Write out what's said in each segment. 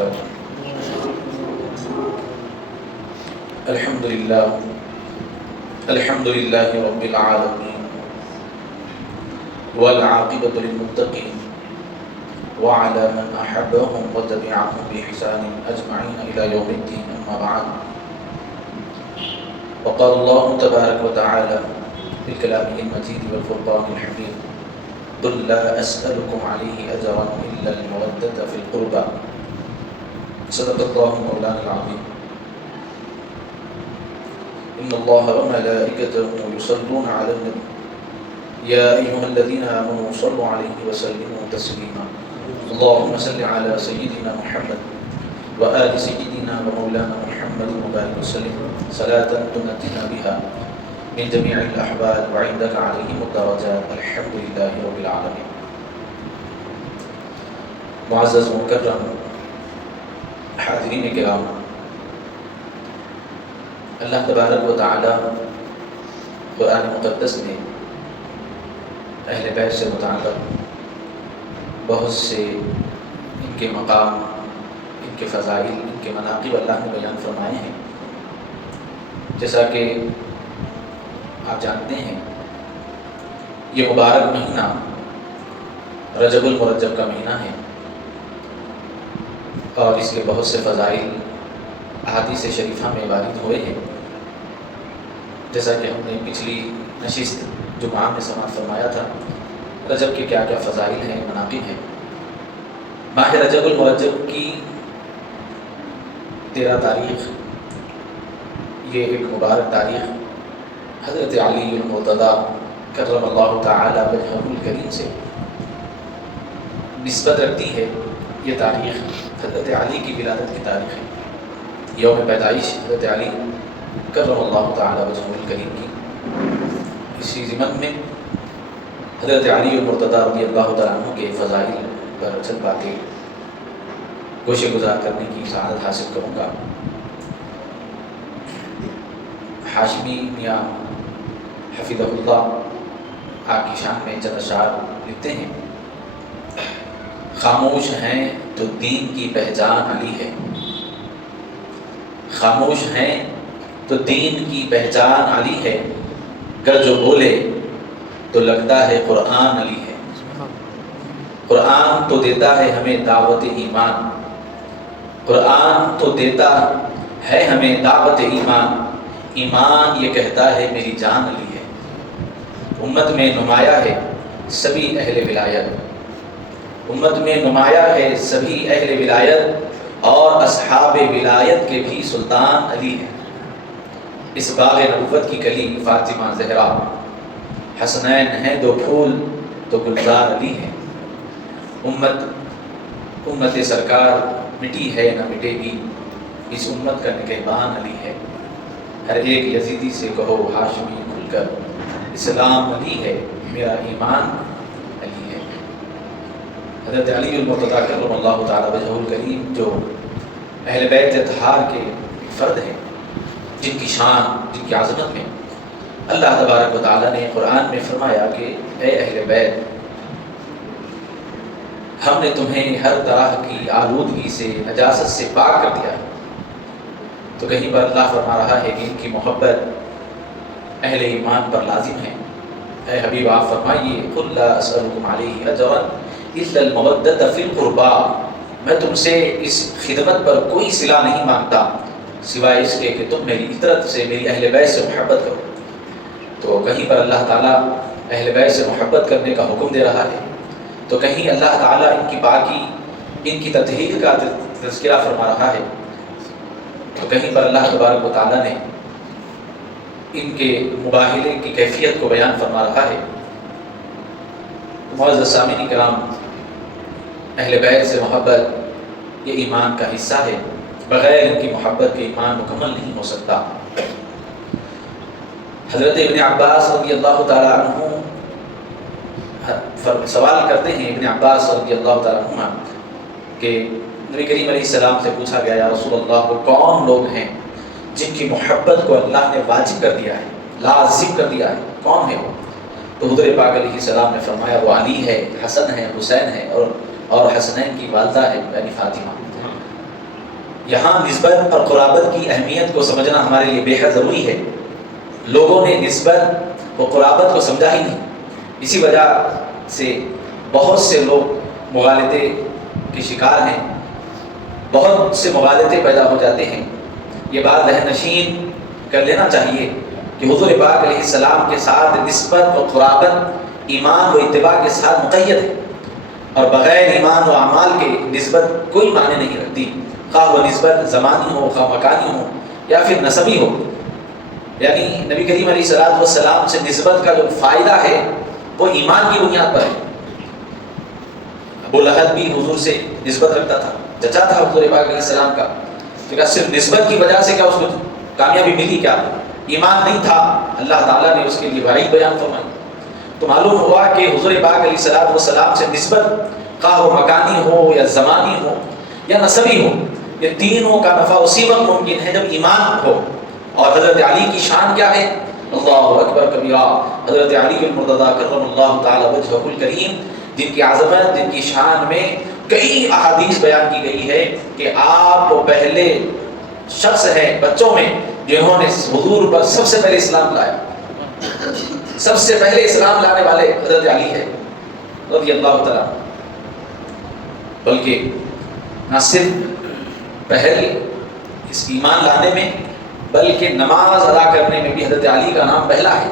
وبركاته. الحمد لله رب العالمين والعاقبة للمتقين وعلى من أحبهم وتبعهم بإحسان أجمعين إلى يوم الدين. أما بعد، وقال الله تبارك وتعالى في كلامه المجيد والفرقان الحميد: قل لا أسألكم عليه أجرا إلا المودة في القربى. صدق الله مولانا العظيم. إن الله وملائكته يصلون على النبي يا أيها الذين آمنوا صلوا عليه وسلموا تسليما. اللهم صل على سيدنا محمد وآل سيدنا ومولانا محمد وبارك وسلم صلاة تنجينا بها من جميع الأحوال وعندك عليهم الدرجات. الحمد لله رب العالمين. معزز مکرم حاضرین کرام، اللہ تبارک و تعالی قرآن مقدس میں اہل بیت سے متعلق بہت سے ان کے مقام، ان کے فضائل، ان کے مناقب اللہ نے بیان فرمائے ہیں. جیسا کہ آپ جانتے ہیں، یہ مبارک مہینہ رجب المرجب کا مہینہ ہے اور اس کے بہت سے فضائل احادیث شریفہ میں وارد ہوئے ہیں. جیسا کہ ہم نے پچھلی نشست جمعہ میں سماعت فرمایا تھا، رجب کے کیا کیا فضائل ہیں، مناقب ہیں. ماہ رجب المرجب کی 13 تاریخ، یہ ایک مبارک تاریخ حضرت علی المرتضیٰ کرم اللہ تعالی وجہہ الکریم سے نسبت رکھتی ہے. یہ تاریخ حضرت علی کی ولادت کی تاریخ ہے، یوم پیدائش حضرت علی کرم اللہ تعالی وجہہ الکریم کی. اسی ضمن میں حضرت علی المرتضیٰ رضی اللہ تعالیٰ عنہ کے فضائل پر چند باتیں گوشے گزار کرنے کی سعادت حاصل کروں گا. ہاشمی میاں حفظہ اللہ آپ کی شان میں چند اشعار لکھتے ہیں: خاموش ہیں تو دین کی پہچان علی ہے، خاموش ہیں تو دین کی پہچان علی ہے، گر جو بولے تو لگتا ہے قرآن علی ہے. قرآن تو دیتا ہے ہمیں دعوت ایمان، قرآن تو دیتا ہے ہمیں دعوت ایمان، ایمان یہ کہتا ہے میری جان علی ہے. امت میں نمایاں ہے سبھی اہل ولایت، امت میں نمایاں ہے سبھی اہل ولایت، اور اصحاب ولایت کے بھی سلطان علی ہے. اس باغ نبوت کی کلی فاطمہ زہرا، حسنین ہیں دو پھول تو گلزار علی ہے. امت سرکار مٹی ہے نہ مٹے گی، اس امت کا نگہبان علی ہے. ہر ایک یزیدی سے کہو ہاشمی کھل کر، اسلام علی ہے میرا ایمان علی ہے. حضرت علی المرتضیٰ کرم اللہ تعالی وجہہ الکریم جو اہل بیت اطہار کے فرد ہیں، جن کی شان، جن کی عظمت میں اللہ تبارک و تعالیٰ نے قرآن میں فرمایا کہ اے اہل بیت، ہم نے تمہیں ہر طرح کی آلودگی سے، نجاست سے پاک کر دیا. تو کہیں پر اللہ فرما رہا ہے کہ ان کی محبت اہل ایمان پر لازم ہے. اے حبیب آپ فرمائیے: قل لا اسألکم علیہ اجرا الا المودۃ فی القربی. میں تم سے اس خدمت پر کوئی صلہ نہیں مانگتا سوائے اس کے کہ تم میری اطاعت سے، میری اہل بیت سے محبت کرو. تو کہیں پر اللہ تعالیٰ اہل بیت سے محبت کرنے کا حکم دے رہا ہے، تو کہیں اللہ تعالیٰ ان کی پاکی، ان کی تطہیر کا تذکرہ فرما رہا ہے، تو کہیں پر اللہ تبارک و تعالیٰ نے ان کے مباہلے کی کیفیت کو بیان فرما رہا ہے. معزز سامعین کرام، اہل بیت سے محبت یہ ایمان کا حصہ ہے، بغیر ان کی محبت کے ایمان مکمل نہیں ہو سکتا. حضرت ابن عباس رضی اللہ تعالیٰ عنہ سوال کرتے ہیں، ابن عباس رضی اللہ تعالیٰ عنہ، کہ نبی کریم علیہ السلام سے پوچھا گیا یا رسول اللہ وہ کون لوگ ہیں جن کی محبت کو اللہ نے واجب کر دیا ہے، لازم کر دیا ہے، کون ہے وہ؟ تو حضور پاک علیہ السلام نے فرمایا وہ علی ہے، حسن ہے، حسین ہے، اور حسنین کی والدہ ہے یعنی فاطمہ. یہاں نسبت اور قرابت کی اہمیت کو سمجھنا ہمارے لیے بے حد ضروری ہے۔ لوگوں نے نسبت و قرابت کو سمجھا ہی نہیں، اسی وجہ سے بہت سے لوگ مغالطے کے شکار ہیں، بہت سے مغالطے پیدا ہو جاتے ہیں۔ یہ بات ذہن نشین کر لینا چاہیے کہ حضور پاک علیہ السلام کے ساتھ نسبت و قرابت ایمان و اتباع کے ساتھ مقید ہے، اور بغیر ایمان و اعمال کے نسبت کوئی معنی نہیں رکھتی، خواہ وہ نسبت زمانی ہو، خواہ مکانی ہو، یا پھر نسبی ہو۔ یعنی نبی کریم علیہ السلام سے نسبت کا جو فائدہ ہے وہ ایمان کی بنیاد پر ہے۔ ابو لہب بھی حضور سے نسبت رکھتا تھا، چچا تھا حضور پاک علیہ السلام کا، تو کیا صرف نسبت کی وجہ سے کیا اس کو کامیابی ملی؟ کیا ایمان نہیں تھا؟ اللہ تعالیٰ نے اس کے لیے وعید بیان فرمائی۔ تو معلوم ہوا کہ حضور پاک علیہ السلام سے نسبت خواہ وہ مکانی ہو یا زمانی ہو یا نسبی ہو، یہ تینوں کا نفع اسی وقت ممکن ہے جب ایمان ہو۔ اور حضرت علی کی شان کیا ہے؟ اللہ اکبر کبیرہ، حضرت علی المرتضیٰ کرم اللہ تعالی وجہہ الکریم، جن کی عظمت، جن کی شان میں کئی احادیث بیان کی گئی ہے کہ آپ وہ پہلے شخص ہیں بچوں میں جنہوں نے حضور پر سب سے پہلے اسلام لایا۔ سب سے پہلے اسلام لانے والے حضرت علی ہے رضی اللہ تعالیٰ، بلکہ نہ صرف پہل اس ایمان لانے میں بلکہ نماز ادا کرنے میں بھی حضرت علی کا نام پہلا ہے،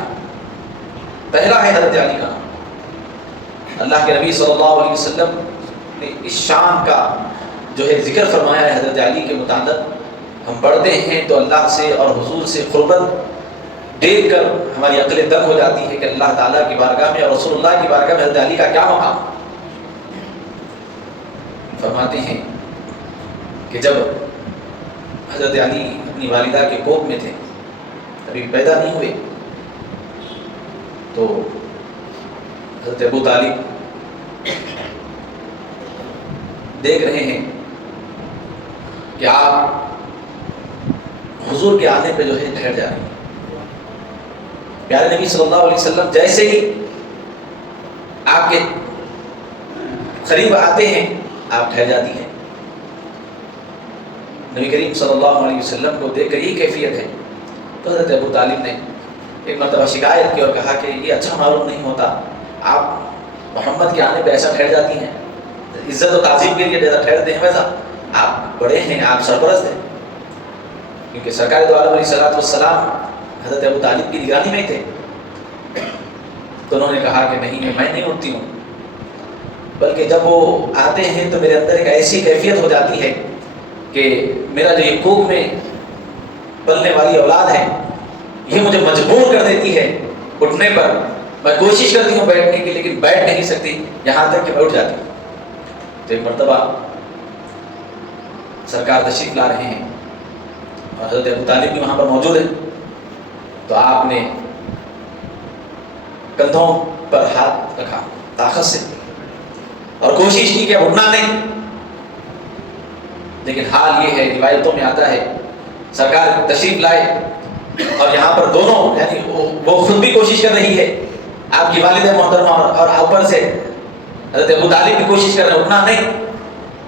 پہلا ہے حضرت علی کا نام۔ اللہ کے نبی صلی اللہ علیہ وسلم نے اس شان کا جو ہے ذکر فرمایا ہے حضرت علی کے متعلق۔ ہم پڑھتے ہیں تو اللہ سے اور حضور سے قربت دیکھ کر ہماری عقلیں دنگ ہو جاتی ہے کہ اللہ تعالیٰ کی بارگاہ میں اور رسول اللہ کی بارگاہ میں حضرت علی کا کیا مقام۔ فرماتے ہیں کہ جب حضرت علی اپنی والدہ کے کوکھ میں تھے، ابھی پیدا نہیں ہوئے، تو حضرت ابو طالب دیکھ رہے ہیں کہ آپ حضور کے آنے پہ جو ہے ٹھہر جا رہے ہیں۔ پیارے نبی صلی اللہ علیہ وسلم جیسے ہی آپ کے قریب آتے ہیں آپ ٹھہر جاتی ہیں۔ نبی کریم صلی اللہ علیہ وسلم کو دیکھ کر یہ کیفیت ہے تو حضرت ابو طالب نے ایک مرتبہ شکایت کی اور کہا کہ یہ اچھا معلوم نہیں ہوتا، آپ محمد کے آنے پہ ایسا ٹھہر جاتی ہیں، عزت و تعظیم کے لیے جیسا ٹھہرتے ہیں ویسا، آپ بڑے ہیں، آپ سرپرست ہیں۔ کیونکہ سرکار دو عالم علیہ السلام حضرت ابو طالب کی نگرانی میں تھے، تو انہوں نے کہا کہ نہیں میں نہیں اٹھتی ہوں، بلکہ جب وہ آتے ہیں تو میرے اندر ایک ایسی کیفیت ہو جاتی ہے کہ میرا جو یہ کوکھ میں پلنے والی اولاد ہے یہ مجھے مجبور کر دیتی ہے اٹھنے پر۔ میں کوشش کرتی ہوں بیٹھنے کی لیکن بیٹھ نہیں سکتی، یہاں تک کہ میں اٹھ جاتی ہوں۔ تو ایک مرتبہ سرکار تشریف لا رہے ہیں اور حضرت ابو طالب بھی وہاں پر موجود ہے، تو آپ نے کندھوں پر ہاتھ رکھا طاقت سے اور کوشش کی کہ اب اٹھنا نہیں، لیکن حال یہ ہے، روایتوں میں آتا ہے سرکار تشریف لائے اور یہاں پر دونوں یعنی وہ خود بھی کوشش کر رہی ہے، آپ کی والدہ محترمہ اور اوپر سے حضرت ابو طالب بھی کوشش کر رہے ہیں اٹھنا نہیں،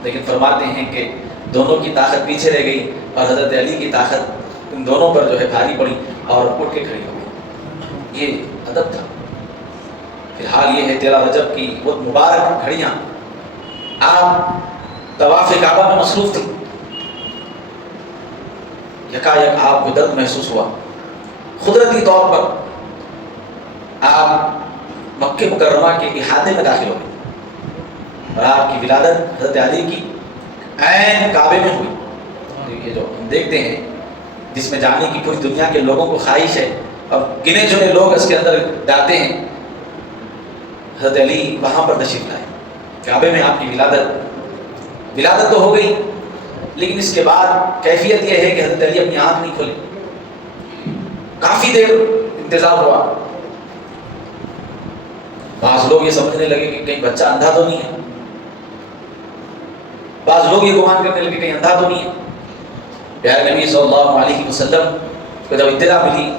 لیکن فرماتے ہیں کہ دونوں کی طاقت پیچھے رہ گئی اور حضرت علی کی طاقت ان دونوں پر جو ہے بھاری پڑی اور اٹھ کے کھڑی ہو گئی۔ یہ ادب تھا۔ پھر حال یہ ہے 13 رجب کی وہ مبارک گھڑیاں آپ طواف کعبہ میں مصروف تھی، یکایک آپ کو درد محسوس ہوا، قدرتی طور پر آپ مکہ مکرمہ کے احاطے میں داخل ہو گئے اور آپ کی ولادت حضرت علی کی عین کعبے میں ہوئی۔ یہ جو ہم دیکھتے ہیں جس میں جانے کی پوری دنیا کے لوگوں کو خواہش ہے اور گنے چنے لوگ اس کے اندر جاتے ہیں، حضرت علی وہاں پر تشریف لائے، کعبے میں آپ کی ولادت تو ہو گئی، لیکن اس کے بعد کیفیت یہ ہے کہ حضرت علی اپنی آنکھ نہیں کھولی، کافی دیر انتظار ہوا۔ بعض لوگ یہ سمجھنے لگے کہ کہیں بچہ اندھا تو نہیں ہے، بعض لوگ یہ گمان کرنے لگے کہیں اندھا تو نہیں ہے۔ پیارے نبی صلی اللہ علیہ وسلم کو جب اطلاع ملی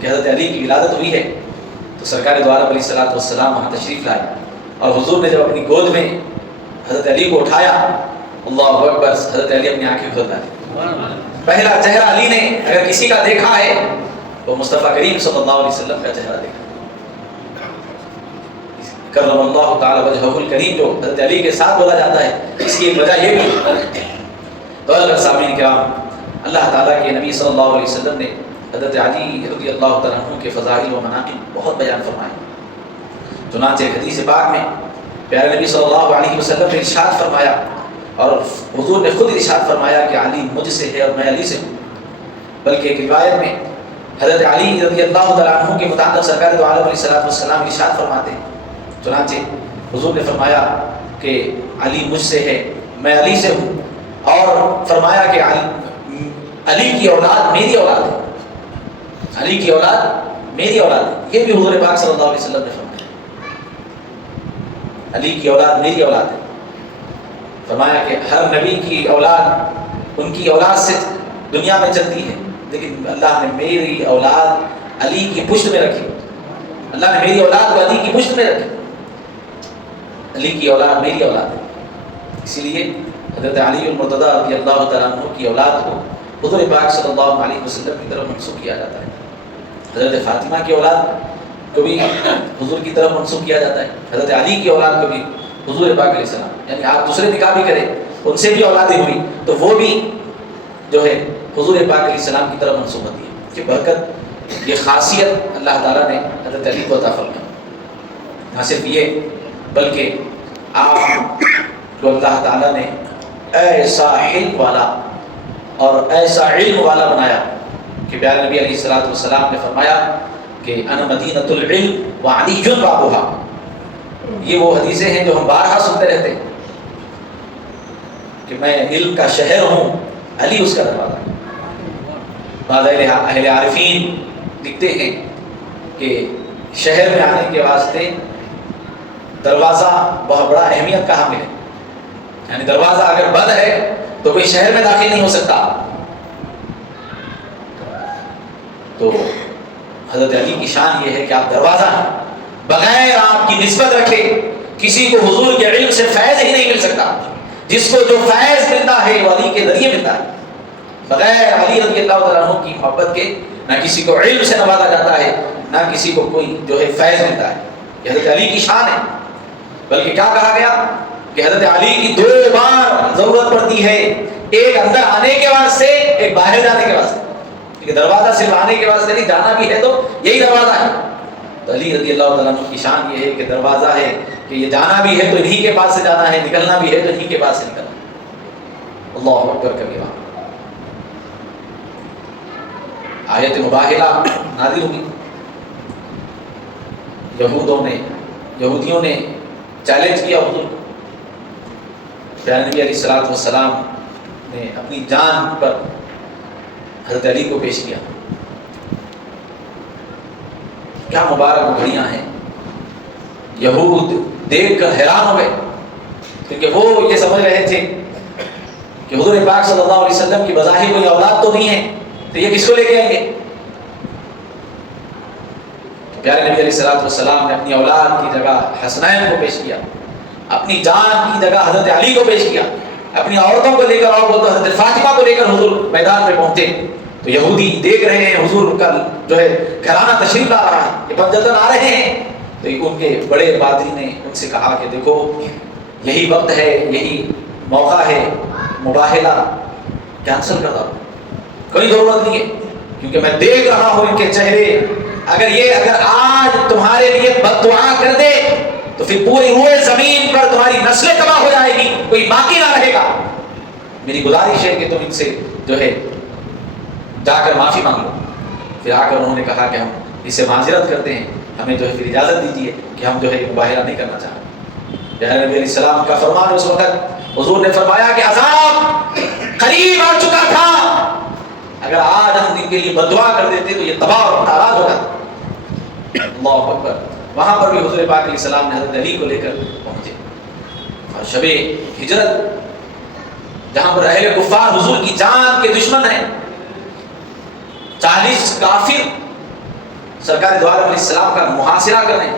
کہ حضرت علی کی ولادت ہوئی ہے تو سرکار دو عالم علیہ السلام وہاں تشریف لائے اور حضور نے جب اپنی گود میں حضرت علی کو اٹھایا اللہ اکبر. حضرت علی اپنی آنکھیں کھولتا ہے. پہلا چہرہ علی نے اگر کسی کا دیکھا ہے تو مصطفیٰ کریم صلی اللہ علیہ وسلم کا چہرہ دیکھا. کرم اللہ تعالی وجہہ الکریم جو حضرت علی کے ساتھ بولا جاتا ہے، اس کی ایک وجہ یہ بھی. تو اگر سامعین کرام، اللہ تعالیٰ کے نبی صلی اللہ علیہ وسلم نے حضرت علی رضی اللہ تعالیٰ عنہ کے فضائل و مناقب بہت بیان فرمائے. چنانچہ حدیث پاک میں پیارے نبی صلی اللہ علیہ وسلم نے ارشاد فرمایا، اور حضور نے خود ارشاد فرمایا کہ علی مجھ سے ہے اور میں علی سے ہوں. بلکہ ایک روایت میں حضرت علی رضی اللہ تعالیٰ عنہ کے متعلق سرکار دو عالم علیہ السلام ارشاد فرماتے ہیں. چنانچہ حضور نے فرمایا کہ علی مجھ سے ہے، میں علی سے ہوں، اور فرمایا کہ علی کی اولاد میری اولاد ہے. علی کی اولاد میری اولاد ہے. یہ بھی حضور پاک صلی اللہ علیہ وسلم نے فرمایا. علی کی اولاد میری اولاد ہے. فرمایا کہ ہر نبی کی اولاد ان کی اولاد سے دنیا میں چلتی ہے، لیکن اللہ نے میری اولاد علی کی پشت میں رکھی. اللہ نے میری اولاد کو علی کی پشت میں رکھی. علی کی اولاد میری اولاد ہے. اسی لیے حضرت علی المرتضیٰ رضی اللہ تعالیٰ عنہ کی اولاد کو حضور پاک صلی اللہ علیہ وسلم کی طرف منسوخ کیا جاتا ہے. حضرت فاطمہ کی اولاد کو بھی حضور کی طرف منسوخ کیا جاتا ہے. حضرت علی کی اولاد کو بھی حضور پاک علیہ السلام، یعنی آپ دوسرے نکاح بھی کریں ان سے بھی اولادیں ہوئی تو وہ بھی جو ہے حضور پاک علیہ السلام کی طرف منسوخ ہوتی ہے. کہ برکت، یہ خاصیت اللہ تعالیٰ نے حضرت علی کو عطا فرمائی. نہ صرف یہ بلکہ آپ کو اللہ تعالیٰ نے ایسا حلم والا اور ایسا علم والا بنایا کہ پیارے نبی علیہ السلام نے فرمایا کہ انا مدینۃ العلم وعلی بابھا. یہ وہ حدیثیں ہیں جو ہم بارہا سنتے رہتے ہیں کہ میں علم کا شہر ہوں، علی اس کا دروازہ. بعض اہل عارفین لکھتے ہیں کہ شہر میں آنے کے واسطے دروازہ بہت بڑا اہمیت کا حامل ہے. یعنی دروازہ اگر بند ہے تو کوئی شہر میں داخل نہیں ہو سکتا. تو حضرت علی کی شان یہ ہے کہ آپ دروازہ ہیں. بغیر آپ کی نسبت رکھے کسی کو حضور کے علم سے فیض ہی نہیں مل سکتا. جس کو جو فیض ملتا ہے وہ علی کے ذریعے ملتا ہے. بغیر علی رضی اللہ تعالیٰ عنہ کی محبت کے نہ کسی کو علم سے نوازا جاتا ہے، نہ کسی کو کوئی جو ہے فیض ملتا ہے. یہ حضرت علی کی شان ہے. بلکہ کیا کہا گیا کہ حضرت علی کی 2 بار ضرورت پڑتی ہے، ایک اندر آنے کے واسطے، ایک باہر جانے کے واسطے. کیونکہ دروازہ صرف آنے کے واسطے نہیں، جانا بھی ہے تو یہی دروازہ ہے. تو علی رضی اللہ تعالیٰ عنہ کی شان یہ ہے کہ دروازہ ہے کہ یہ جانا بھی ہے تو انہی کے پاس سے جانا ہے، نکلنا بھی ہے تو انہی کے پاس سے نکلنا. اللہ اکبر کبیرہ. آیت مباہلہ نازل ہوئی. یہودیوں نے چیلنج کیا حضور کو. پیارے نبی علیہ السلام نے اپنی جان پر حضرت علی کو پیش کیا. کیا مبارک گھڑیاں ہیں. یہود دیکھ کر حیران ہو گئے کیونکہ وہ یہ سمجھ رہے تھے کہ حضور پاک صلی اللہ علیہ وسلم کی بظاہر کوئی اولاد تو نہیں ہے تو یہ کس کو لے کے آئیں گے. پیارے نبی علیہ السلام نے اپنی اولاد کی جگہ حسنین کو پیش کیا، اپنی جان کی جگہ حضرت علی کو پیش کیا. اپنی عورتوں کو لے کر اور وہ تو حضرت فاطمہ کو لے کر حضور میدان میں پہنچے. تو یہودی دیکھ رہے ہیں حضور کا جو ہے گھرانہ تشریف لا رہا ہے، یہ بدجلدن آ رہے ہیں. تو ان کے بڑے پادری نے ان سے کہا کہ دیکھو یہی وقت ہے، یہی موقع ہے، مباہلہ کینسل کر دو، کوئی ضرورت نہیں ہے. کیونکہ میں دیکھ رہا ہوں ان کے چہرے، اگر آج تمہارے لیے بد دعا کر دے تو پھر پوری روئے زمین پر تمہاری نسلیں تباہ ہو جائے گی، کوئی باقی نہ رہے گا. میری گزارش ہے کہ تم ان سے جو ہے جا کر معافی مانگ لو. پھر آ کر انہوں نے کہا کہ ہم اس سے معذرت کرتے ہیں، ہمیں جو ہے پھر اجازت دیجیے کہ ہم جو ہے مباہلہ نہیں کرنا چاہتے. نبی علیہ السلام کا فرمان اس وقت حضور نے فرمایا کہ عذاب قریب آ چکا تھا، اگر آج ہم ان کے لیے بددعا کر دیتے تو یہ تباہ اور تاراج ہو جاتا. اللہ اکبر. وہاں پر بھی حضور پاک علیہ السلام نے حضرت علی کو لے کر پہنچے. اور شب ہجرت جہاں پر اہل کفار حضور کی جان کے دشمن ہیں، 40 کافر سرکار دو عالم علیہ السلام کا محاصرہ کر رہے ہیں.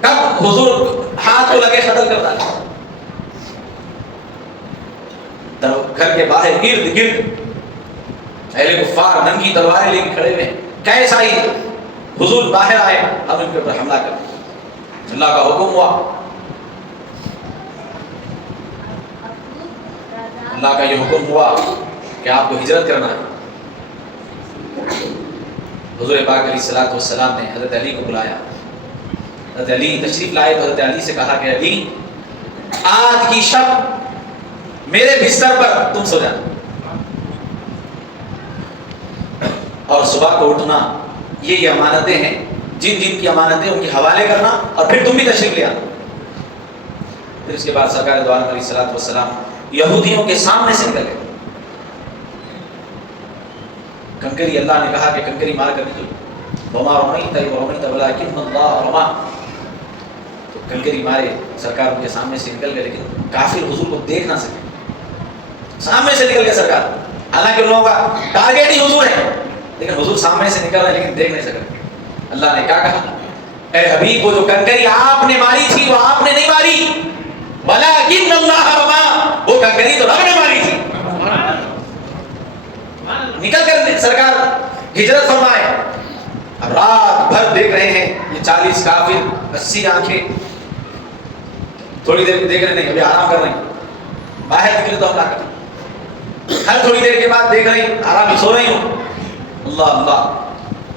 کب حضور ہاتھ کو لگے قتل کرتا ہے. گھر کے باہر ارد گرد اہل کفار ننگی تلواریں لے کے کھڑے ہوئے ہیں، کیسا ہی حضور باہر آئے ہم ان کے اوپر حملہ کر دیں۔ اللہ کا حکم ہوا، اللہ کا یہ حکم ہوا کہ آپ کو ہجرت کرنا ہے۔ حضور پاک علیہ الصلوۃ والسلام نے حضرت علی کو بلایا، حضرت علی تشریف لائے تو حضرت علی سے کہا کہ علی آج کی شب میرے بستر پر تم سو جانا، اور صبح کو اٹھنا، یہ امانتیں ہیں، جن جن کی امانتیں ان کے حوالے کرنا، اور پھر تم بھی تشریف لے آنا۔ پھر اس کے بعد سرکار دو عالم علیہ الصلوۃ والسلام یہودیوں کے سامنے سے نکل گئے۔ کنکری اللہ نے کہا کہ کنکری مار کر نکلو، وما رمیت اذ رمیت ولکن اللہ رمی، تو کنکری مارے، سرکار ان کے سامنے سے نکل گئے، لیکن کافر حضور کو دیکھ نہ سکے، سامنے سے نکل گئے سرکار، حالانکہ ان لوگوں کا ٹارگیٹ ہی حضور ہے، لیکن حضور سامنے سے نکل رہے لیکن دیکھ نہیں سکے۔ اللہ نے کیا کہا، اے حبیب وہ جو کنکری آپ نے ماری تھی وہ آپ نے نہیں ماری، ولکن اللہ رمی، وہ کنکری تو رب نے ماری تھی۔ نکل کر سرکار ہجرت فرمائے، اب رات بھر دیکھ رہے ہیں یہ 40 کافر، 80 آنکھیں، تھوڑی دیر دیکھ رہے نہیں، ابھی آرام کر رہے ہیں، باہر نکلے تو حملہ کر رہے ہیں، ہر تھوڑی دیر کے بعد دیکھ رہے ہیں آرام سو رہی ہوں۔ اللہ اللہ،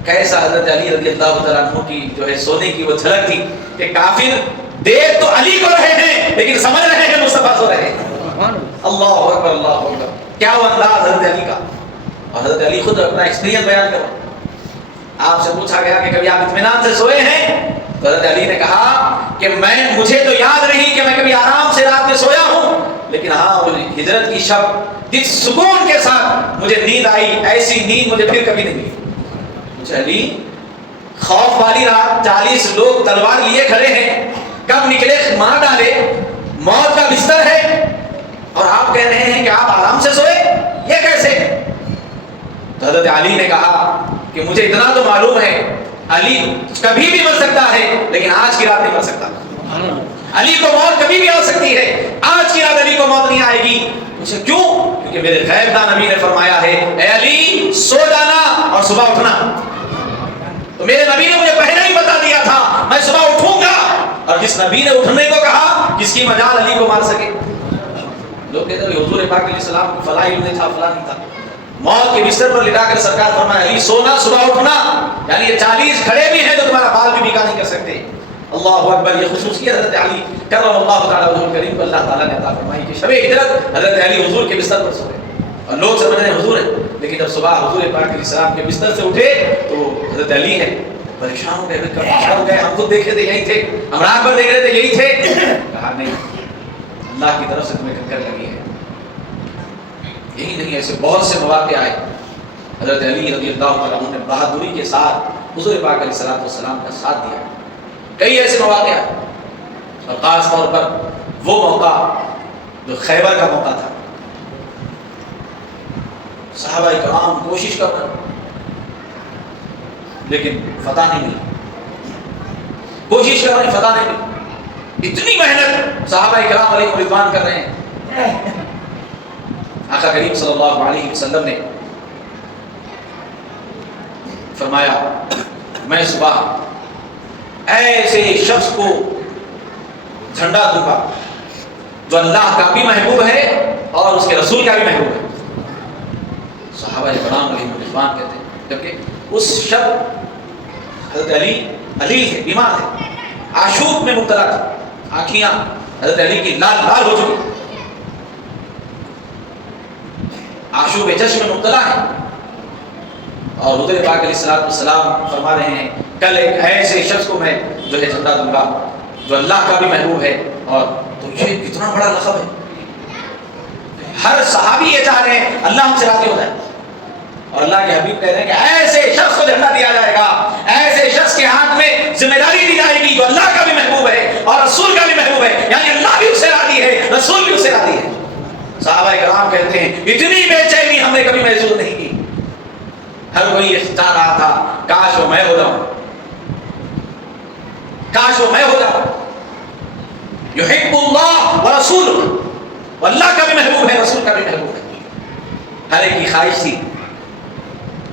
کیسا حضرت علی رضی اللہ تعالیٰ عنہ کی جو ہے سونے کی وہ جھلک تھی کہ کافر دیکھ تو علی کو رہے ہیں لیکن سمجھ رہے ہیں مصطفیٰ سو رہے ہیں۔ اللہ اکبر اللہ اکبر، کیا وہ انداز حضرت علی کا، اور حضرت علی خود اپنا ایکسپیرینس بیان کرو۔ آپ سے پوچھا گیا کہ کبھی آپ اطمینان سے سوئے ہیں، تو حضرت علی نے کہا کہ مجھے تو یاد نہیں کہ میں کبھی آرام سے رات میں سویا ہوں، لیکن ہاں وہ ہجرت کی شب جس سکون کے ساتھ مجھے نیند آئی، ایسی نیند مجھے پھر کبھی نہیں ملی۔ مجھے علی خوف والی رات، 40 لوگ تلوار لیے کھڑے ہیں، کب نکلے مار ڈالے، موت کا بستر ہے، اور آپ کہہ رہے ہیں کہ آپ آرام سے سوئے، یہ کیسے؟ تو حضرت علی نے کہا کہ مجھے اتنا تو معلوم ہے علی کبھی بھی مر سکتا ہے لیکن آج کی رات نہیں مر سکتا، علی کو موت کبھی بھی آ سکتی ہے، آج کی رات علی کو موت نہیں آئے گی۔ مجھے کیوں؟ کیونکہ میرے غیب دان نبی نے فرمایا ہے اے علی سو جانا اور صبح اٹھنا، تو میرے نبی نے مجھے پہلے ہی بتا دیا تھا میں صبح اٹھوں گا، اور جس نبی نے اٹھنے کو کہا کس کی مجال علی کو مار سکے؟ لوگ کہتے ہیں حضور پاک علیہ السلام کو فلاں علم نہیں تھا، فلاں نہیں تھا، موت کے بستر پر لٹا کر سرکار فرمایا علی سونا صبح اٹھنا، یعنی یہ 40 کھڑے بھی ہیں تو تمہارا بال بھی بھیگا نہیں کر سکتے۔ اللہ اکبر، یہ خصوصیت حضرت علی کرم اللہ تعالیٰ وجہ الکریم کو اللہ تعالیٰ نے عطا فرمائی کہ شب ہجرت حضرت علی حضور کے بستر پر سوئے، اور لوگ سمجھ رہے ہیں حضور ہے، لیکن جب صبح حضور پاک علیہ السلام کے بستر سے اٹھے تو حضرت علی ہے، پریشان ہو گئے، ہم خود دیکھ رہے تھے یہی تھے، ہم رات بھر دیکھ رہے تھے یہی تھے۔ کہا نہیں، اللہ کی طرف سے تمہیں کنکر لگی ہے۔ یہی نہیں، ایسے بہت سے مواقع آئے، حضرت علی رضی اللہ عنہ نے بہادری کے ساتھ حضور پاک علیہ الصلوۃ والسلام کا ساتھ دیا، کئی ایسے مواقع آئے، اور خاص طور پر وہ موقع جو خیبر کا موقع تھا، صحابہ کرام کوشش کر رہے لیکن فتح نہیں ملی، کوشش کر رہے ہیں فتح نہیں ملی، اتنی محنت صحابہ کرام علیہ رضوان کر رہے ہیں۔ آقا کریم صلی اللہ علیہ وسلم نے فرمایا میں صبح ایسے شخص کو جھنڈا دوں گا جو اللہ کا بھی محبوب ہے اور اس کے رسول کا بھی محبوب ہے۔ صحابہ کرام علیہ رضوان کہتے ہیں، جبکہ اس شب حضرت علی تھے، بیمار تھے، آشوب میں مبتلا تھے، آنکھیاں حضرت علی کی لال لال ہو چکی، آشوب چشم میں مبتلا ہے، اور حضور پاک علیہ الصلوۃ والسلام فرما رہے ہیں کل ایک ایسے شخص کو میں جو ہے جھنڈا دوں گا جو اللہ کا بھی محبوب ہے، اور تو یہ کتنا بڑا لقب ہے، ہر صحابی یہ چاہ رہے ہیں اللہ ہم سے راضی ہو جائے، اور اللہ کے حبیب کہہ رہے ہیں کہ ایسے شخص کو جھنڈا دیا جائے گا، ایسے شخص کے ہاتھ میں ذمہ داری دی جائے گی جو اللہ کا بھی محبوب ہے اور رسول کا بھی محبوب ہے، یعنی اللہ بھی اس سے راضی ہے، رسول بھی اس سے راضی ہے۔ صحابہ کرام کہتے ہیں اتنی بے چینی ہم نے کبھی محسوس نہیں کی، ہر کوئی یہ چاہ رہا تھا کاش وہ میں ہو جاؤں، کاش وہ میں ہو جاؤں۔ یحب اللہ ورسولہ، اللہ کا بھی محبوب ہے، رسول کا بھی محبوب ہے۔ ہر ایک کی خواہش تھی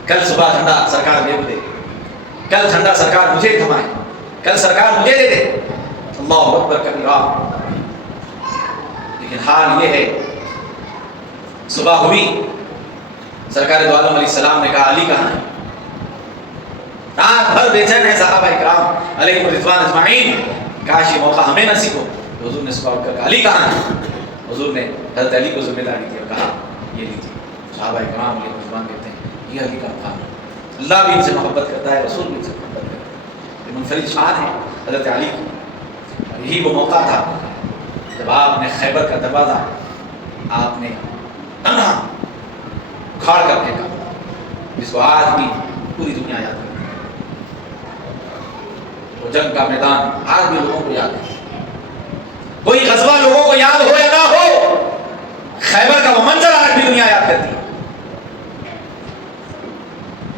کل صبح جھنڈا سرکار میرے کو دے، کل جھنڈا سرکار مجھے تھمائے، کل سرکار مجھے دے دے۔ اللہ اکبر کبیرہ۔ لیکن حال یہ ہے، صبح ہوئی، سرکار دو عالم علیہ السلام نے کہا علی کہاں ہے؟ رات بھر بے چین ہے صحابہ اکرام علیہم رضوان اجمعین، کاش یہ موقع ہمیں نصیب ہو۔ حضور نے صبح اٹھ کر کہا علی کہاں ہے؟ حضور نے حضرت علی کو ذمہ داری دی اور کہا یہ لیجیے۔ صحابہ اکرام علیہم رضوان کہتے ہیں یہ علی کا مقام ہے، اللہ بھی ان سے محبت کرتا ہے، رسول بھی ان سے محبت کرتا ہے، یہ منفرد شان ہے حضرت علی کی۔ اور یہی وہ موقع تھا جب آپ نے خیبر کا دروازہ آپ نے تنہا کھاڑ کر پھینکا، جس کو آج بھی پوری دنیا یاد کرتی ہے۔ وہ جنگ کا میدان آج بھی لوگوں کو یاد ہے، کوئی غزوہ لوگوں کو یاد ہو یا نہ ہو، خیبر کا وہ منظر آج بھی دنیا یاد کرتی ہے۔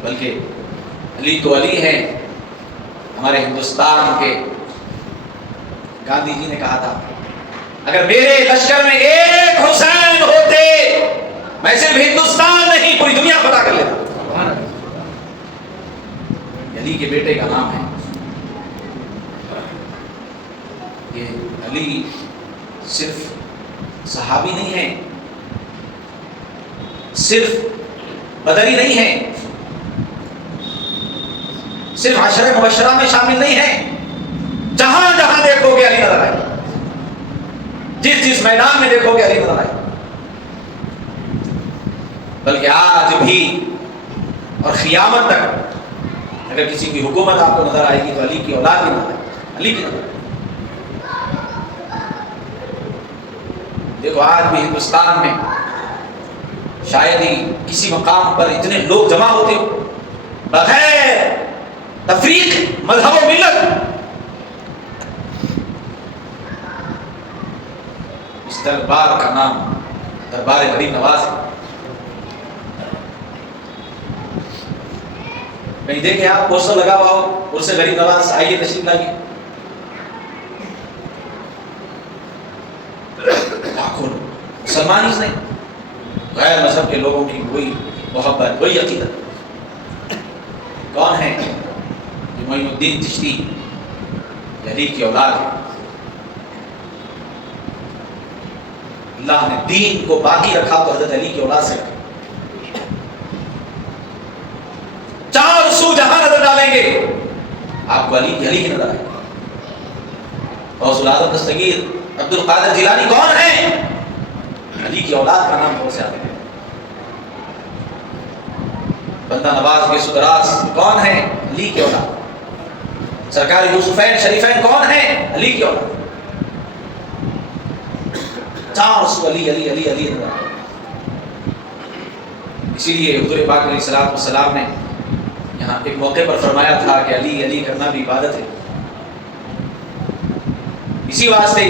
بلکہ علی تو علی ہیں، ہمارے ہندوستان کے گاندھی جی نے کہا تھا اگر میرے لشکر میں ایک حسین ہوتے میں صرف ہندوستان نہیں پوری دنیا فتح کر لیتا۔ علی کے بیٹے کا نام ہے، یہ علی صرف صحابی نہیں ہے، صرف بدری نہیں ہے، صرف عشرہ مبشرہ میں شامل نہیں ہے، جہاں جہاں دیکھو گے علی نظر آئے، جس جس میدان میں دیکھو گے علی نظر آئے۔ بلکہ آج بھی اور قیامت تک اگر کسی کی حکومت آپ کو نظر آئے گی تو علی کی اولاد کی نظر آئے گی، علی کی نظر آئے گی۔ دیکھو آج بھی ہندوستان میں شاید ہی کسی مقام پر اتنے لوگ جمع ہوتے ہو بغیر تفریق مذہب و ملت۔ اس دربار کا نام دربار غریب نواز ہے۔ کہیں دیکھیں آپ پوسٹر لگا ہوا ہو اور سے غریب نواز آئیے تشریف لائیے، لاکھوں لوگ، مسلمان ہی نہیں، غیر مذہب کے لوگوں کی وہی محبت وہی عقیدت۔ کون ہے؟ یہ معین الدین چشتی علی کی اولاد ہے۔ اللہ نے دین کو باقی رکھا تو حضرت علی کی اولاد سے رکھا۔ چار سو جہاں نظر ڈالیں گے آپ کو علی کی نظر آئے گی۔ غوث العظم دستگیر عبد القادر جیلانی کون ہے؟ علی کی اولاد کا نام بہت سے آتا ہے۔ بندہ نواز کے سدراس کون ہے؟ علی کی اولاد۔ سرکار یوسفین شریفین کون ہے؟ علی کی اولاد۔ چار سو علی علی علی علی علی۔ اسی لیے حضور پاک علیہ الصلوۃ والسلام نے یہاں ایک موقع پر فرمایا تھا کہ علی علی کرنا بھی عبادت ہے۔ اسی واسطے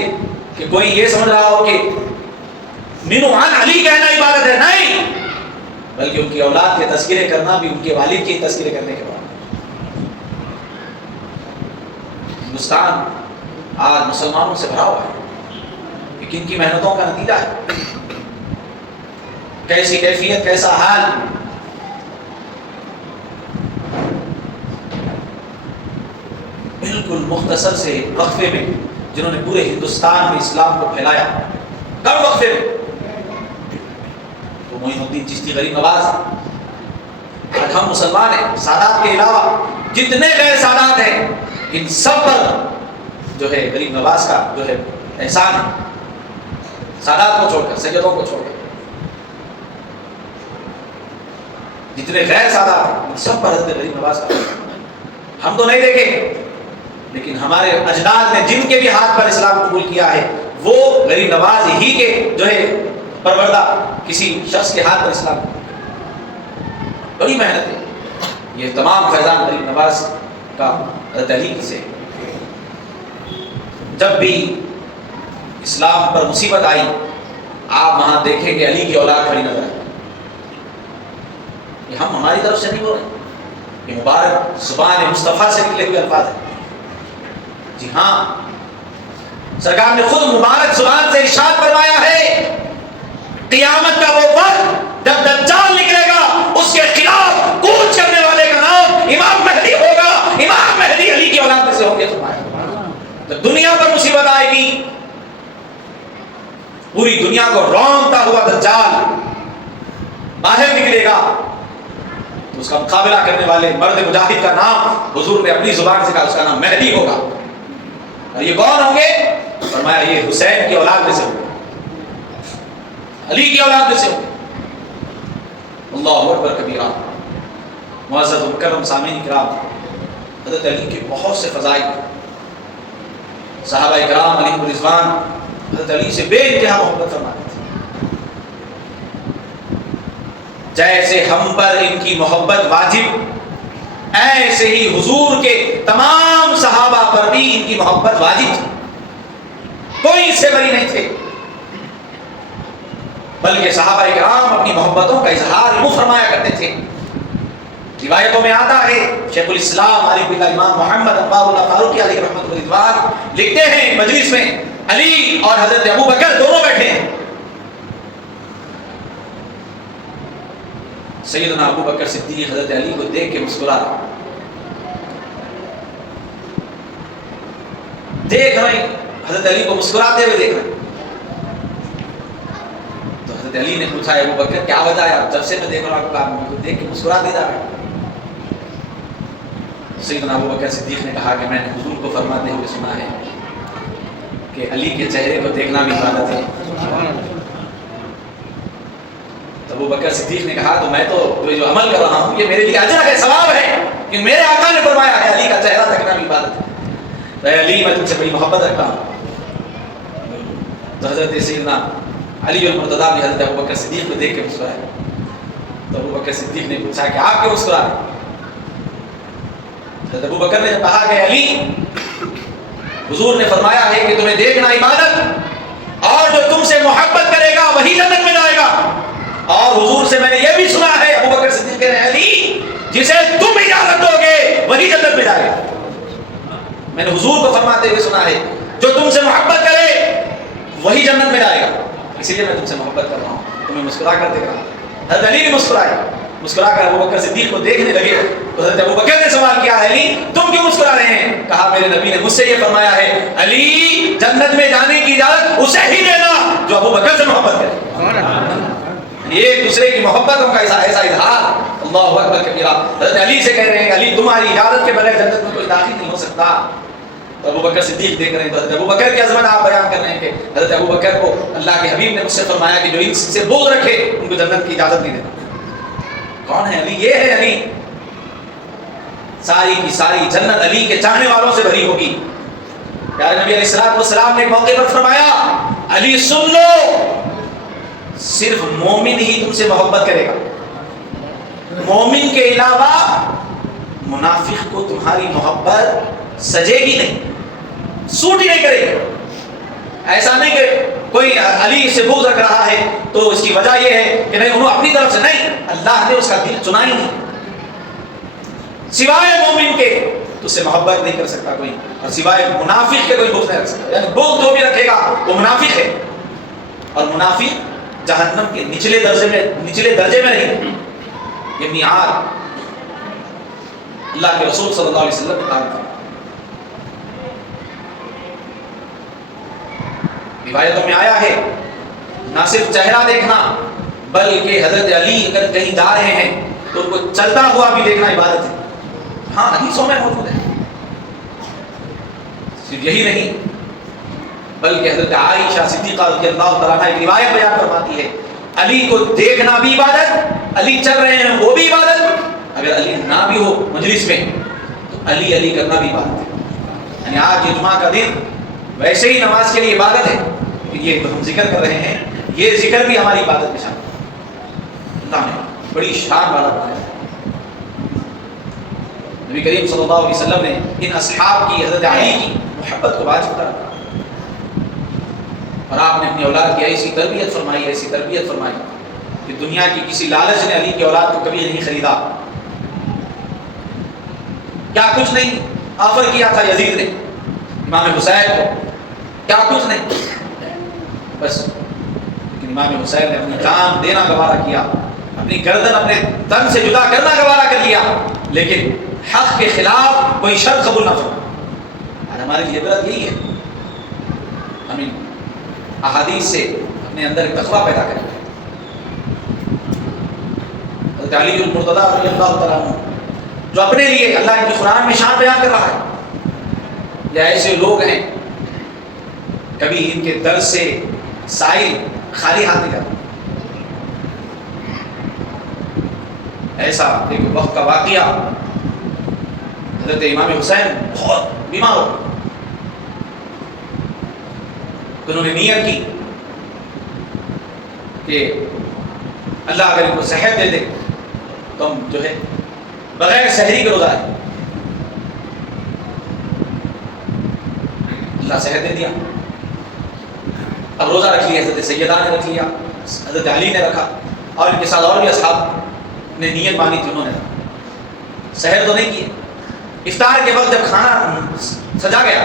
کہ کوئی یہ سمجھ رہا ہو کہ مینو عن علی کہنا عبادت ہے، نہیں، بلکہ ان کی اولاد کے تذکرے کرنا بھی ان کے والد کے تذکرے کرنے کے بعد۔ ہندوستان آج مسلمانوں سے بھرا ہوا ہے، کہ کن کی محنتوں کا نتیجہ ہے، کیسی کیفیت، کیسا حال۔ بالکل مختصر سے وقفے میں جنہوں نے پورے ہندوستان میں اسلام کو پھیلایا، کم وقفے میں، تو معین الدین چشتی غریب نواز۔ آج ہم مسلمان ہیں، سادات کے علاوہ جتنے غیر سادات ہیں ان سب پر جو ہے غریب نواز کا جو ہے احسان ہے، سادات کو چھوڑ کر، سیدوں کو چھوڑ کر جتنے غیر سادات ہیں ان سب پر حضرت غریب نواز کا۔ ہم تو نہیں دیکھیں، لیکن ہمارے اجداد نے جن کے بھی ہاتھ پر اسلام قبول کیا ہے وہ غریب نواز ہی کے جو ہے پروردہ کسی شخص کے ہاتھ پر اسلام قبول کیا۔ بڑی محنت ہے، یہ تمام فیضان غریب نواز کا حضرت علی سے۔ جب بھی اسلام پر مصیبت آئی آپ وہاں دیکھیں کہ علی کی اولاد کھڑی نظر آئی۔ یہ ہم ہماری طرف سے نہیں بول رہے، یہ مبارک زبان مصطفیٰ سے نکلے ہوئے الفاظ ہیں۔ جی ہاں، سرکار نے خود مبارک زبان سے ارشاد فرمایا ہے قیامت کا وہ وقت جب دجال پوری دنیا کو رونقتا ہوا دجال باہر نکلے گا تو اس کا مقابلہ کرنے والے مرد مجاہد کا نام حضور نے اپنی زبان سے کہا، اس کا نام مہدی ہوگا۔ اور یہ کون ہوں گے؟ فرمایا یہ حسین کی اولاد میں سے ہوں گے، علی کی اولاد میں سے ہوں گے۔ اللہ اکبر کبیرہ۔ معزز و مکرم سامعین کرام، حضرت علی کے بہت سے فضائل، صحابہ کرام علیہ الرضوان حضرت علی سے بے انتہا محبت فرماتے تھے۔ جیسے ہم پر ان کی محبت واجب، ایسے ہی حضور کے تمام صحابہ پر بھی ان کی محبت واجب تھی، کوئی اس سے بری نہیں تھے، بلکہ صحابہ کرام اپنی محبتوں کا اظہار یوں فرمایا کرتے تھے۔ روایتوں میں آتا ہے، شیخ الاسلام علی بن امام محمد انوار اللہ فاروقی علیہ رحمۃ اللہ لکھتے ہیں مجلس میں علی اور حضرت ابو بکر دونوں بیٹھے ہیں، سیدنا ابو بکر صدیق حضرت علی کو دیکھ کے مسکرا رہا، دیکھ رہے ہیں حضرت علی کو مسکراتے ہوئے دیکھ رہے ہیں۔ تو حضرت علی نے پوچھا، ابو بکر کیا وجہ ہے؟ جب سے میں دیکھ رہا ہوں آپ کو دیکھ کے مسکراتے جا رہے ہیں۔ سیدنا ابو بکر صدیق نے کہا کہ میں نے حضور کو فرماتے ہوئے سنا ہے کہ علی کے چہرے کو دیکھنا بھی عبادت ہے۔ تو ابو بکر صدیق نے کہا تو میں تو جو عمل کر رہا ہوں یہ میرے لیے اجر ہے، ثواب ہے کہ میرے آقا نے فرمایا ہے علی کا چہرہ دیکھنا بھی عبادت ہے۔ اے علی میں تم سے بڑی محبت رکھتا ہوں۔ تو حضرت سیدنا علی المرتضیٰ بھی حضرت ابو بکر صدیق کو دیکھ کے مسکرائے۔ تو ابو بکر صدیق نے پوچھا کہ آپ کیوں مسکرائے؟ حضرت ابو بکر نے جب کہا کہ علی حضور نے فرمایا ہے کہ تمہیں دیکھنا عبادت، اور جو تم سے محبت کرے گا وہی جنت میں جائے گا، اور حضور سے میں نے یہ بھی سنا ہے، ابو بکر صدیق کہہ رہے ہیں علی جسے تم اجازت دو گے وہی جنت میں جائے گا۔ میں نے حضور کو فرماتے ہوئے سنا ہے جو تم سے محبت کرے وہی جنت میں جائے گا، اسی لیے میں تم سے محبت کر رہا ہوں، تمہیں مسکرا کر دیکھ رہا ہوں۔ حضرت علی بھی مسکرائے، مسکرا کر ابو بکر صدیق کو دیکھنے لگے۔ تو حضرت ابو بکر نے سوال کیا، علی تم کیوں مسکرا رہے ہیں؟ کہا میرے نبی نے مجھ سے یہ فرمایا ہے علی جنت میں جانے کی اجازت اسے ہی دینا جو ابو بکر سے محبت کرے۔ ایک دوسرے کی محبتوں کا ایسا اظہار، اللہ اکبر کبیرہ۔ حضرت علی سے کہہ رہے ہیں علی تمہاری اجازت کے بغیر جنت میں کوئی داخل نہیں ہو سکتا۔ تو ابو بکر صدیق دیکھ رہے ہیں، تو حضرت ابو بکر کی عظمت آپ بیان کر رہے ہیں کہ حضرت ابو بکر کو اللہ کے حبیب نے مجھ سے فرمایا کہ جو ان سے بغض رکھے ان کو جنت کی اجازت نہیں دینا۔ کون ہے علی؟ یہ ہے علی۔ ساری کی ساری جنت علی کے چاہنے والوں سے بھری ہوگی۔ پیارے نبی علیہ السلام نے ایک موقع پر فرمایا علی سن لو، صرف مومن ہی تم سے محبت کرے گا، مومن کے علاوہ منافق کو تمہاری محبت سجے گی نہیں، سوٹ ہی نہیں کرے گی۔ ایسا نہیں کہ کوئی علی سے بغض رکھ رہا ہے تو اس کی وجہ یہ ہے کہ نہیں انہوں اپنی طرف سے، نہیں، اللہ نے اس کا دل چنا ہی نہیں، سوائے مومن کے تو اس سے محبت نہیں کر سکتا کوئی، اور سوائے منافق کے کوئی بغض نہیں رکھ سکتا۔ یعنی بغض جو بھی رکھے گا وہ منافق ہے، اور منافق جہنم کے نچلے درجے میں نہیں، یہ میعاد اللہ کے رسول صلی اللہ علیہ وسلم نے کہا تھا۔ روایتوں میں آیا ہے نہ صرف چہرہ دیکھنا بلکہ حضرت علی اگر کہیں جا رہے ہیں تو ان کو چلتا ہوا بھی دیکھنا عبادت ہے۔ ہاں حدیثوں میں موجود ہے۔ صرف یہی نہیں بلکہ حضرت عائشہ صدیقہ رضی اللہ تعالیٰ عنہ ایک روایت بیان فرماتی ہے علی کو دیکھنا بھی عبادت، علی چل رہے ہیں وہ بھی عبادت، اگر علی نہ بھی ہو مجلس میں تو علی علی کرنا بھی عبادت ہے۔ یعنی آج یہ جمعہ کا دن ویسے ہی نماز کے لیے عبادت ہے کہ یہ جو ہم ذکر کر رہے ہیں یہ ذکر بھی ہماری عبادت میں شامل ہے۔ اللہ نے بڑی شان والا بنایا ہے۔ نبی کریم صلی اللہ علیہ وسلم نے ان اصحاب کی، حضرت علی کی محبت کو واجب کرا، اور آپ نے اپنی اولاد کی ایسی تربیت فرمائی کہ دنیا کی کسی لالچ نے علی کی اولاد کو کبھی نہیں خریدا۔ کیا کچھ نہیں آفر کیا تھا یزید نے امام حسین کو، کیا کچھ نہیں، بس لیکن امام حسین نے اپنی جان دینا گوارا کیا، اپنی گردن اپنے تن سے جدا کرنا گوارا کر لیا، لیکن حق کے خلاف کوئی شرط قبول نہ فرمایا۔ ہمارے لیے عبرت یہی ہے، ہمیں احادیث سے اپنے اندر ایک تقویٰ پیدا کریں. حضرت علی المرتضیٰ رضی اللہ تعالیٰ عنہ جو اپنے لیے اللہ ان کی قرآن میں شان بیان کر رہا ہے، یا ایسے لوگ ہیں کبھی ان کے در سے سائل خالی ہاتھ نہیں جاتا. ایسا ایک وقت کا واقعہ، حضرت امام حسین بہت بیمار ہو، انہوں نے نیت کی کہ اللہ اگر ان کو صحت دے دے تو ہم جو ہے بغیر سحری کے روزہ رکھیں. اللہ صحت دے دیا، اب روزہ رکھ لیا. حضرت سیدہ نے رکھ لیا، حضرت علی نے رکھا، اور ان کے ساتھ اور بھی اصحاب نے نیت مانی تھی، انہوں نے رکھا. سحر تو نہیں کیے. افطار کے وقت جب کھانا سجا گیا،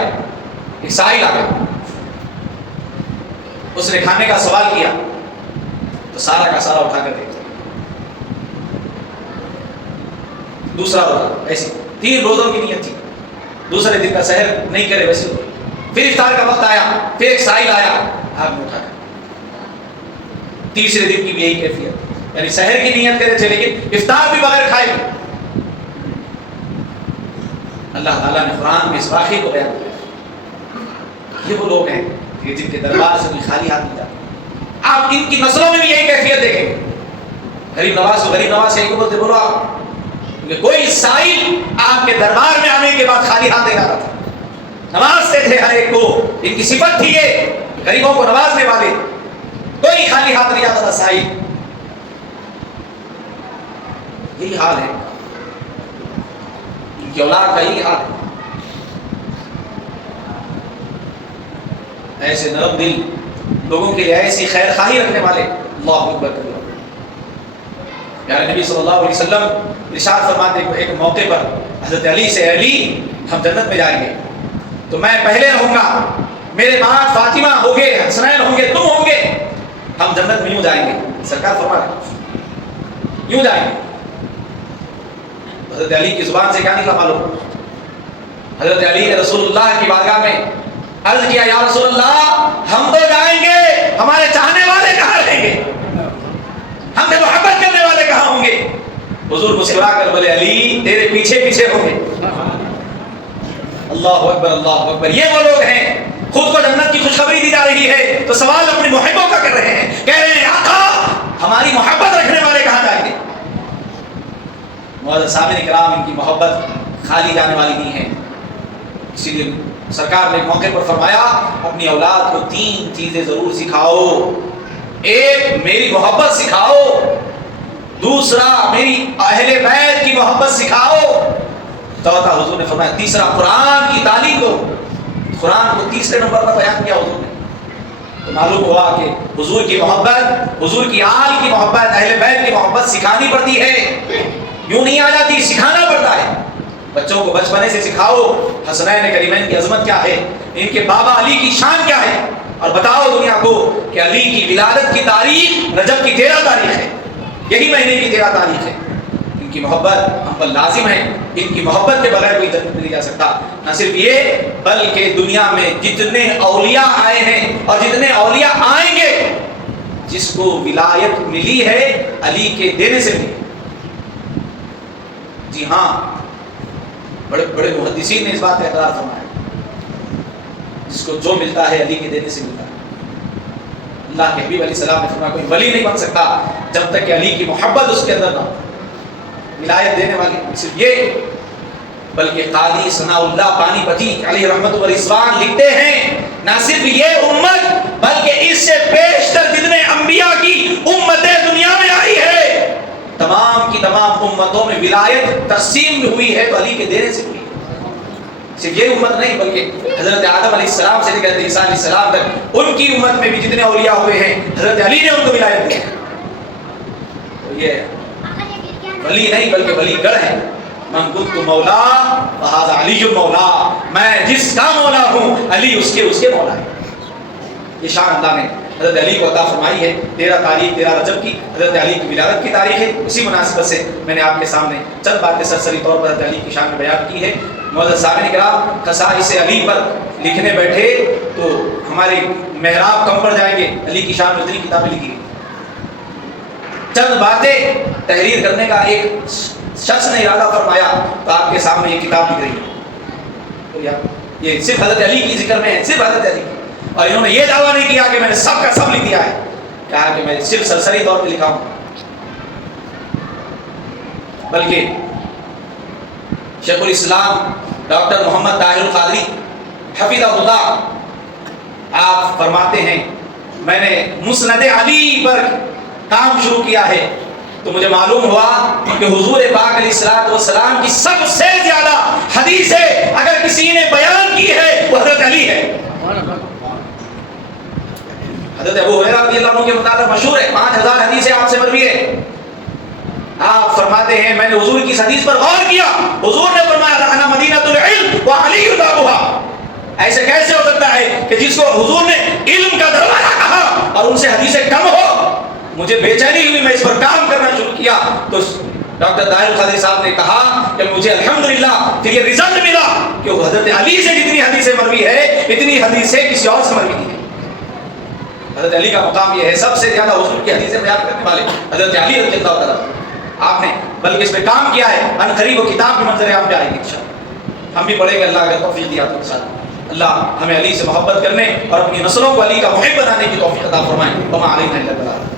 ایک سائل آ گیا، اس نے کھانے کا سوال کیا تو سارا کا سارا اٹھا کر دے دیا. دوسرا روزہ ایسی 3 روزوں کی نیت تھی، دوسرے دن کا سحر نہیں کرے ویسے. پھر افطار کا وقت آیا، پھر ایک سائل آیا، ہاتھ میں اٹھا کر. تیسرے دن کی بھی یہی کیفیت، یعنی سحر کی نیت کرے تھے لیکن افطار بھی بغیر کھائے گئے. اللہ تعالیٰ نے قرآن میں اس واقعے کو بیان کیا. یہ وہ لوگ ہیں کہ جن کے دربار سے کوئی خالی ہاتھ نہیں جاتا. آپ ان کی نسلوں میں بھی یہی کیفیت دیکھیں گے. غریب نواز کو غریب نواز یہی بولتے، بولو آپ کہ کوئی سائل آپ کے دربار میں آنے کے بعد خالی ہاتھ نہیں جاتا تھا. نوازتے تھے ہر ایک کو. ان کی صفت تھی یہ، غریبوں کو نوازنے والے. کوئی خالی ہاتھ نہیں جاتا تھا سائل. یہی حال ہے ان کی اولاد کا، یہی حال ہے. ایسے نرم دل لوگوں کے لیے، ایسی خیر خواہی رکھنے والے. اللہ اکبر کبیرہ. یعنی نبی صلی اللہ علیہ وسلم ارشاد فرماتے ہیں ایک موقع پر حضرت علی سے، علی ہم جنت میں جائیں گے تو میں پہلے رہوں گا، میرے بعد فاطمہ ہوں گے، حسنین ہوں گے، تم ہوں گے، ہم جنت میں یوں جائیں گے. سرکار فرما رہے یوں جائیں گے. حضرت علی کی زبان سے کیا نکلا معلوم؟ حضرت علی نے رسول اللہ کی بارگاہ میں عرض کیا، یا رسول اللہ ہم تو جائیں گے، ہمارے چاہنے والے کہاں رہیں گے؟ ہم سے محبت کرنے والے کہاں ہوں گے؟ حضور مسکرا کر بولے، علی تیرے پیچھے پیچھے ہوں گے. اللہ اکبر، اللہ اکبر. یہ وہ لوگ ہیں خود کو جنت کی خوشخبری دی جا رہی ہے تو سوال اپنی محبوں کا کر رہے ہیں. کہہ رہے ہیں آقا ہماری محبت رکھنے والے کہاں جائیں گے؟ معزز سامعین کرام، ان کی محبت خالی جانے والی نہیں ہے. اسی لیے سرکار نے ایک موقع پر فرمایا، اپنی اولاد کو 3 چیزیں ضرور سکھاؤ. ایک میری محبت سکھاؤ، دوسرا میری اہل بیت کی محبت سکھاؤ، چوتھا حضور نے فرمایا تیسرا قرآن کی تعلیم دو. قرآن کو تیسرے نمبر پر بیان کیا حضور نے. تو معلوم ہوا کہ حضور کی محبت، حضور کی آل کی محبت، اہل بیت کی محبت سکھانی پڑتی ہے. یوں نہیں آ جاتی، سکھانا پڑتا ہے. بچوں کو بچپنے سے سکھاؤ حسنین کریمین کی عظمت کیا ہے، ان کے بابا علی کی شان کیا ہے، اور بتاؤ دنیا کو کہ علی کی ولادت کی تاریخ رجب کی 13 تاریخ ہے، یہی مہینے کی 13 تاریخ ہے. ان کی محبت ہم پر لازم ہے. ان کی محبت کے بغیر کوئی جنت نہیں جا سکتا. نہ صرف یہ بلکہ دنیا میں جتنے اولیاء آئے ہیں اور جتنے اولیاء آئیں گے، جس کو ولایت ملی ہے علی کے دینے سے ملی. جی ہاں، بڑے بڑے محدثین نے اس بات کا اقرار فرمایا، جس کو جو ملتا ہے علی کے دینے سے ملتا ہے. اللہ کے حبیب علیہ السلام نے فرمایا کوئی ولی نہیں بن سکتا جب تک کہ علی کی محبت اس کے اندر نہ ہو. ولایت دینے والے صرف یہ بلکہ قاضی ثناء اللہ پانی پتی علیہ رحمت و رضوان لکھتے ہیں، نہ صرف یہ امت بلکہ اس سے بیشتر جتنے انبیاء کی امتیں دنیا میں آئی ہے، تمام کی تمام امتوں میں ولایت تقسیم ہوئی ہے تو علی کے دینے سے ہوئی. صرف یہ امت نہیں بلکہ حضرت آدم علیہ السلام سے لے کر عیسیٰ علیہ السلام تک ان کی امت میں بھی جتنے اولیاء ہوئے ہیں حضرت علی نے ان کو ولایت دی. تو یہ ولی نہیں بلکہ ولی گڑھ ہے. من کنت مولا فہذا علی مولا، میں جس کا مولا ہوں علی اس کے مولا ہے. یہ شان اللہ نے حضرت علی کو عطا فرمائی ہے. 13 تاریخ 13 رجب کی حضرت علی کی ولادت کی تاریخ ہے. اسی مناسبت سے میں نے آپ کے سامنے چند باتیں سرسری طور پر حضرت علی کی شان میں بیان کی ہے. معزز سامعین کرام، خصائص علی پر لکھنے بیٹھے تو ہمارے محراب کم پڑ جائیں گے۔ علی کی شان میں اتنی کتابیں لکھی گئی، چند باتیں تحریر کرنے کا ایک شخص نے ارادہ فرمایا تو آپ کے سامنے یہ کتاب لکھ رہی ہے۔ یہ صرف حضرت علی کی ذکر میں ہے، صرف حضرت علی کی، اور انہوں نے یہ دعویٰ نہیں کیا کہ میں نے سب کا سب لکھ دیا ہے، کہا کہ میں صرف سرسری طور پہ لکھا ہوں، بلکہ شیخ الاسلام ڈاکٹر محمد طاہر القادری حفظہ اللہ آپ فرماتے ہیں میں نے مسند علی پر کام شروع کیا ہے تو مجھے معلوم ہوا کہ حضور پاک علیہ الصلوۃ والسلام کی سب سے زیادہ حدیثیں اگر کسی نے بیان کی ہے وہ حضرت علی ہے۔ حضرت ابو ہریرہ رضی اللہ عنہ کے متعلق مشہور ہے 5000 حدیثیں آپ سے مروی ہے۔ آپ فرماتے ہیں میں نے حضور کی اس حدیث پر غور کیا، حضور نے فرمایا انا مدینۃ العلم وعلی بابها۔ ایسے کیسے ہو سکتا ہے کہ جس کو حضور نے علم کا دروازہ کہا اور ان سے حدیثیں کم ہو؟ مجھے بے چینی ہوئی، میں اس پر کام کرنا شروع کیا تو ڈاکٹر طاہر القادری صاحب نے کہا کہ مجھے الحمدللہ پھر یہ رزلٹ ملا کہ وہ حضرت علی سے جتنی حدیثیں مروی ہے اتنی حدیثیں کسی اور سے مروی نہیں ہے۔ حضرت علی کا مقام یہ ہے، سب سے زیادہ حضور کی حدیثیں بیان کرنے والے حضرت علی رضی اللہ تعالیٰ۔ آپ نے بلکہ اس پہ کام کیا ہے، ان قریب وہ کتاب بھی منظر عام پہ آئے گی انشاءاللہ، ہم بھی پڑھیں گے اللہ اگر توفیق دیا تو انشاءاللہ۔ اللہ ہمیں علی سے محبت کرنے اور اپنی نسلوں کو علی کا محب بنانے کی توفیق عطا فرمائے۔ وما علینا الا البلاغ۔